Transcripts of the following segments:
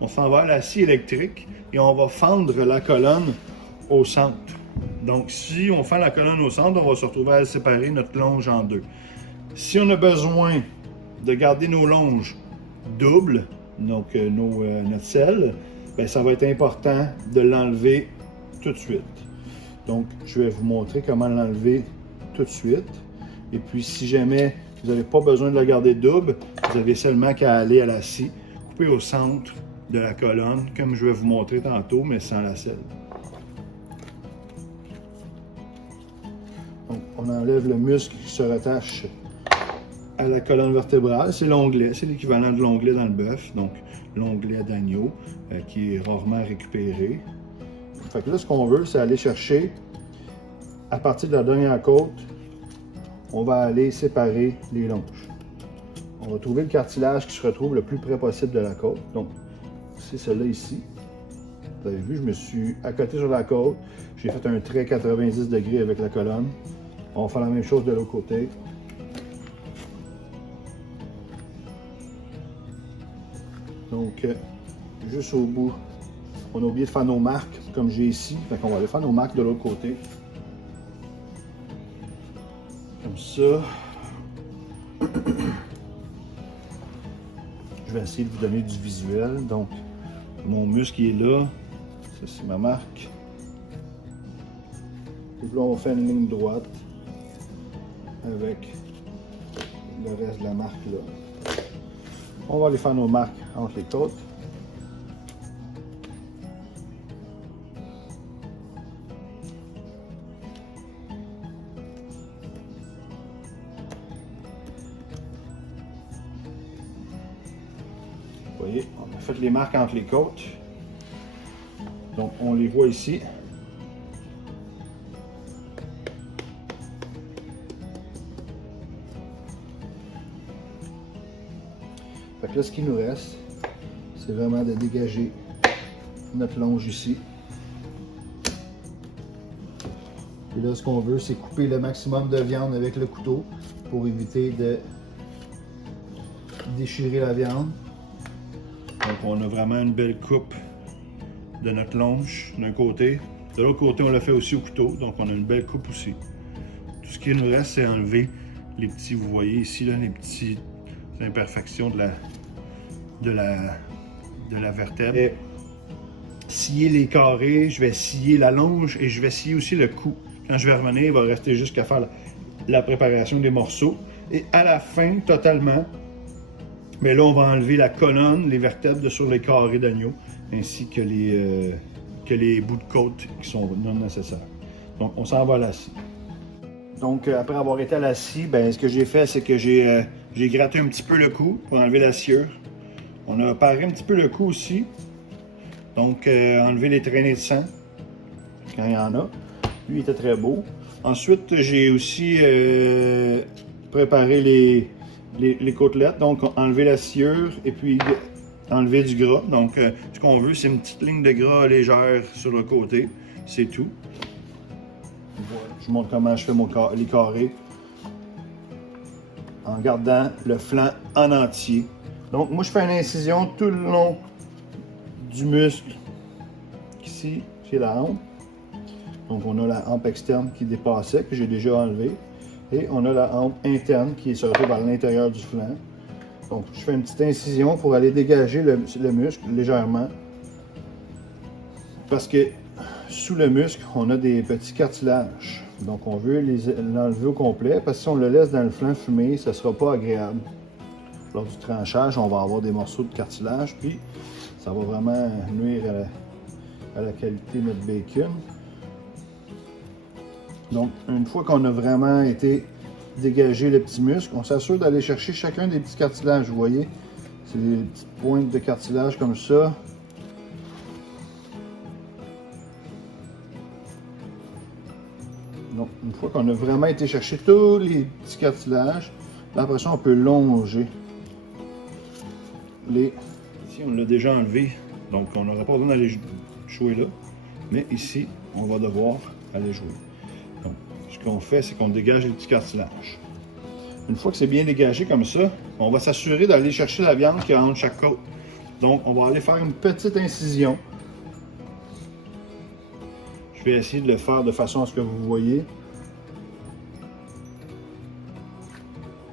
on s'en va à la scie électrique et on va fendre la colonne au centre. Donc, si on fend la colonne au centre, on va se retrouver à séparer notre longe en deux. Si on a besoin de garder nos longes doubles, donc notre selle, bien, ça va être important de l'enlever tout de suite. Donc, je vais vous montrer comment l'enlever tout de suite. Et puis, si jamais vous n'avez pas besoin de la garder double, vous avez seulement qu'à aller à la scie, couper au centre de la colonne, comme je vais vous montrer tantôt, mais sans la selle. Donc, on enlève le muscle qui se rattache à la colonne vertébrale. C'est l'onglet, c'est l'équivalent de l'onglet dans le bœuf, donc l'onglet d'agneau qui est rarement récupéré. Fait que là, ce qu'on veut, c'est aller chercher, à partir de la dernière côte, on va aller séparer les longes. On va trouver le cartilage qui se retrouve le plus près possible de la côte. Donc, c'est celle-là ici. Vous avez vu, je me suis accoté sur la côte. J'ai fait un trait 90 degrés avec la colonne. On va faire la même chose de l'autre côté. Donc, juste au bout, on a oublié de faire nos marques, comme j'ai ici. Fait qu'on va aller faire nos marques de l'autre côté. Comme ça. Je vais essayer de vous donner du visuel. Donc, mon muscle est là. Ça, c'est ma marque. Et puis là, on fait une ligne droite avec le reste de la marque là. On va aller faire nos marques entre les côtes. Vous voyez, on a fait les marques entre les côtes. Donc, on les voit ici. Fait que là, ce qui nous reste, c'est vraiment de dégager notre longe ici. Et là, ce qu'on veut, c'est couper le maximum de viande avec le couteau pour éviter de déchirer la viande. Donc, on a vraiment une belle coupe de notre longe d'un côté. De l'autre côté, on l'a fait aussi au couteau, donc on a une belle coupe aussi. Tout ce qui nous reste, c'est enlever les petits, vous voyez ici, là, les petites imperfections de la vertèbre. Et scier les carrés, je vais scier la longe et je vais scier aussi le cou. Quand je vais revenir, il va rester juste qu'à faire la préparation des morceaux. Et à la fin, totalement, mais là, on va enlever la colonne, les vertèbres de sur les carrés d'agneau, ainsi que les bouts de côte qui sont non nécessaires. Donc, on s'en va à la scie. Donc, après avoir été à la scie, ben, ce que j'ai fait, c'est que j'ai gratté un petit peu le cou pour enlever la sciure. On a paré un petit peu le cou aussi. Donc, enlever les traînées de sang, quand il y en a. Lui, il était très beau. Ensuite, j'ai aussi préparé les côtelettes. Donc, enlever la sciure et puis enlever du gras. Donc, ce qu'on veut, c'est une petite ligne de gras légère sur le côté. C'est tout. Voilà. Je vous montre comment je fais les carrés en gardant le flanc en entier. Donc, moi, je fais une incision tout le long du muscle ici, chez la hampe. Donc, on a la hampe externe qui dépassait, que j'ai déjà enlevé. Et on a la hampe interne qui est se retrouve à l'intérieur du flanc. Donc, je fais une petite incision pour aller dégager le muscle légèrement. Parce que sous le muscle, on a des petits cartilages. Donc, on veut l'enlever au complet, parce que si on le laisse dans le flanc fumé, ça ne sera pas agréable. Lors du tranchage, on va avoir des morceaux de cartilage, puis ça va vraiment nuire à la qualité de notre bacon. Donc, une fois qu'on a vraiment été dégagé le petit muscle, on s'assure d'aller chercher chacun des petits cartilages, vous voyez. C'est des petites pointes de cartilage comme ça. Donc, une fois qu'on a vraiment été chercher tous les petits cartilages, là, après ça, on peut longer les... Ici, on l'a déjà enlevé, donc on n'aura pas besoin d'aller jouer là. Mais ici, on va devoir aller jouer. Donc, ce qu'on fait, c'est qu'on dégage les petits cartilages. Une fois que c'est bien dégagé comme ça, on va s'assurer d'aller chercher la viande qui est entre chaque côte. Donc, on va aller faire une petite incision. Je vais essayer de le faire de façon à ce que vous voyez.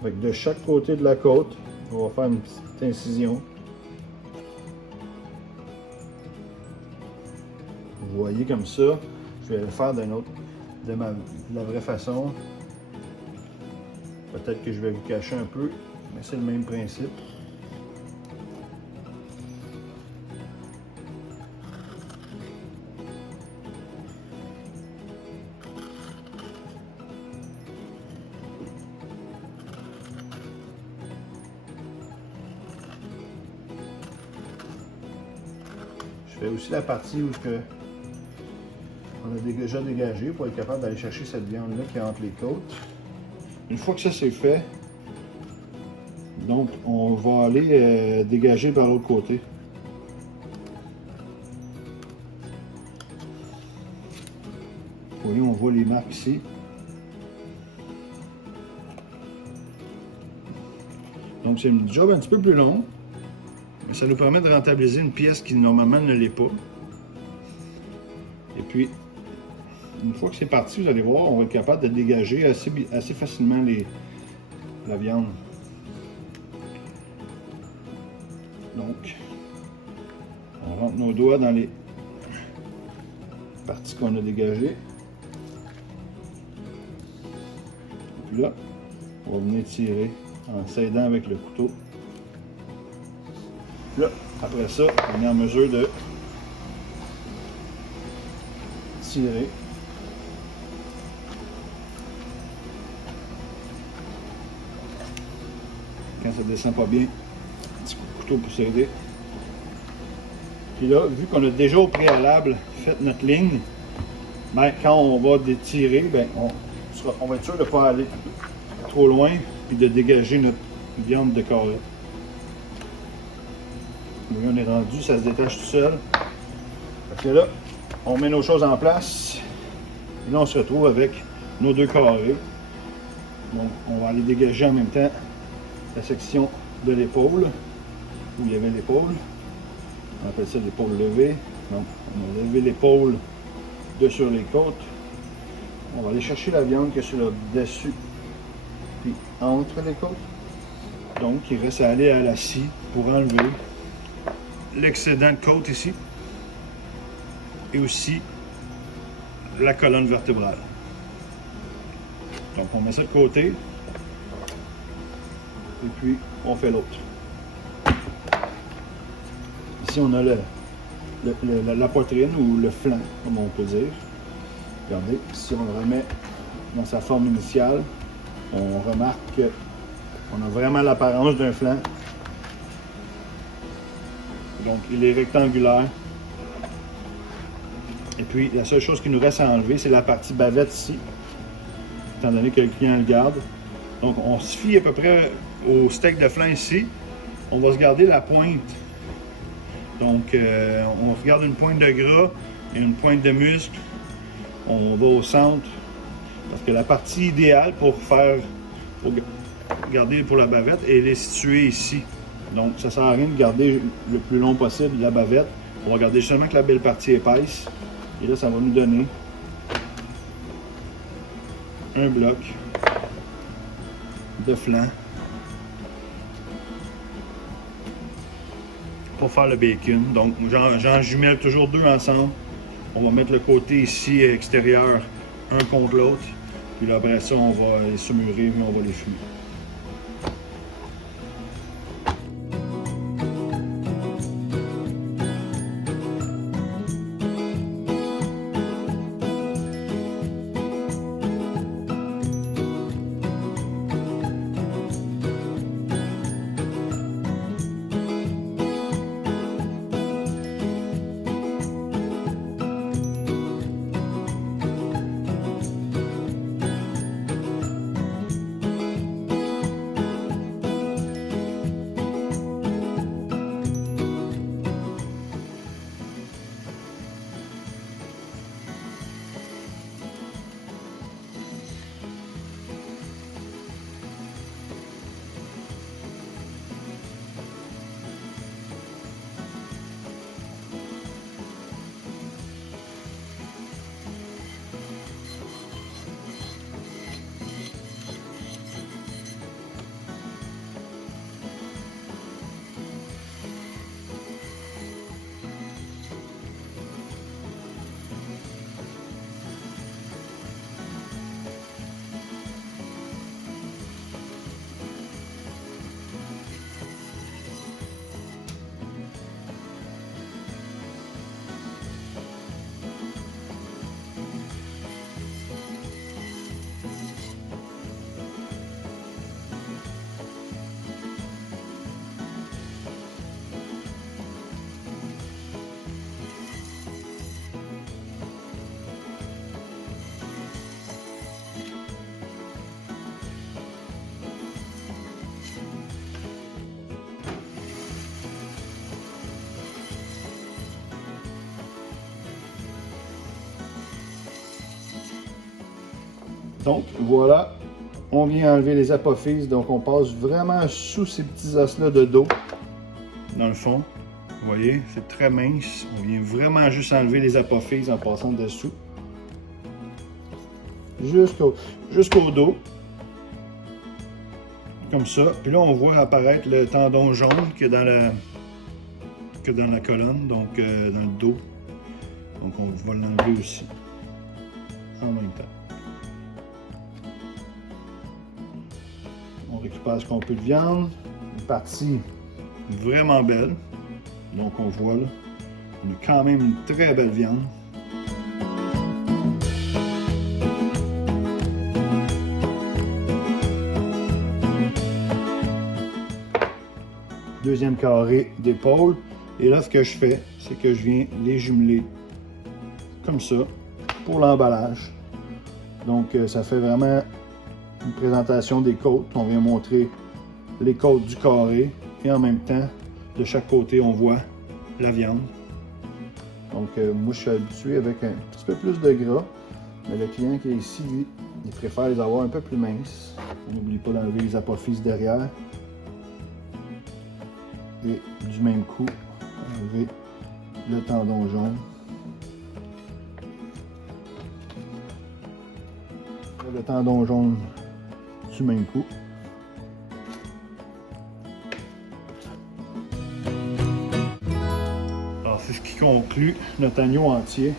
Avec de chaque côté de la côte, on va faire une petite incision. Vous voyez comme ça. Je vais le faire de la vraie façon. Peut-être que je vais vous cacher un peu, mais c'est le même principe. Je fais aussi la partie où on a déjà dégagé pour être capable d'aller chercher cette viande-là qui est entre les côtes. Une fois que ça c'est fait, donc on va aller dégager par l'autre côté. Vous voyez, on voit les marques ici. Donc c'est une job un petit peu plus longue, mais ça nous permet de rentabiliser une pièce qui normalement ne l'est pas. Et puis, une fois que c'est parti, vous allez voir, on va être capable de dégager assez facilement la viande. Donc, on rentre nos doigts dans les parties qu'on a dégagées. Et puis là, on va venir tirer en s'aidant avec le couteau. Là, après ça, on est en mesure de tirer. Quand ça descend pas bien, un petit coup de couteau pour s'aider. Puis là, vu qu'on a déjà au préalable fait notre ligne, ben, quand on va détirer, ben, on va être sûr de ne pas aller trop loin et de dégager notre viande de carré. Oui, on est rendu, ça se détache tout seul. Fait que là, on met nos choses en place. Et là, on se retrouve avec nos deux carrés. Donc, on va aller dégager en même temps la section de l'épaule, où il y avait l'épaule. On appelle ça l'épaule levée. Donc, on a levé l'épaule de sur les côtes. On va aller chercher la viande qui est sur le dessus, puis entre les côtes. Donc, il reste à aller à la scie pour enlever l'excédent de côte ici. Et aussi la colonne vertébrale. Donc, on met ça de côté. Et puis, on fait l'autre. Ici, on a la poitrine ou le flanc, comme on peut dire. Regardez, si on le remet dans sa forme initiale, on remarque qu'on a vraiment l'apparence d'un flanc. Donc, il est rectangulaire. Et puis, la seule chose qui nous reste à enlever, c'est la partie bavette ici, étant donné que le client le garde. Donc, on se fie à peu près au steak de flanc ici. On va se garder la pointe. Donc, on regarde une pointe de gras et une pointe de muscle. On va au centre. Parce que la partie idéale pour garder pour la bavette, elle est située ici. Donc, ça ne sert à rien de garder le plus long possible la bavette. On va garder seulement que la belle partie épaisse. Et là, ça va nous donner un bloc de flanc pour faire le bacon. Donc, j'en jumelle toujours deux ensemble. On va mettre le côté ici extérieur un contre l'autre. Puis là, après ça, on va les saumurer, puis on va les fumer. Donc voilà, on vient enlever les apophyses. Donc on passe vraiment sous ces petits os-là de dos. Dans le fond, vous voyez, c'est très mince. On vient vraiment juste enlever les apophyses en passant dessous. Jusqu'au dos. Comme ça. Puis là, on voit apparaître le tendon jaune que dans la colonne, donc dans le dos. Donc on va l'enlever aussi en même temps. On récupère ce qu'on peut de viande. Une partie vraiment belle. Donc on voit là, on a quand même une très belle viande. Deuxième carré d'épaule. Et là, ce que je fais, c'est que je viens les jumeler comme ça pour l'emballage. Donc, ça fait vraiment une présentation des côtes. On vient montrer les côtes du carré et en même temps, de chaque côté, on voit la viande. Donc, moi, je suis habitué avec un petit peu plus de gras. Mais le client qui est ici, lui, il préfère les avoir un peu plus minces. On n'oublie pas d'enlever les apophyses derrière. Et du même coup, enlever le tendon jaune. Le tendon jaune du même coup. Alors, c'est ce qui conclut notre agneau entier.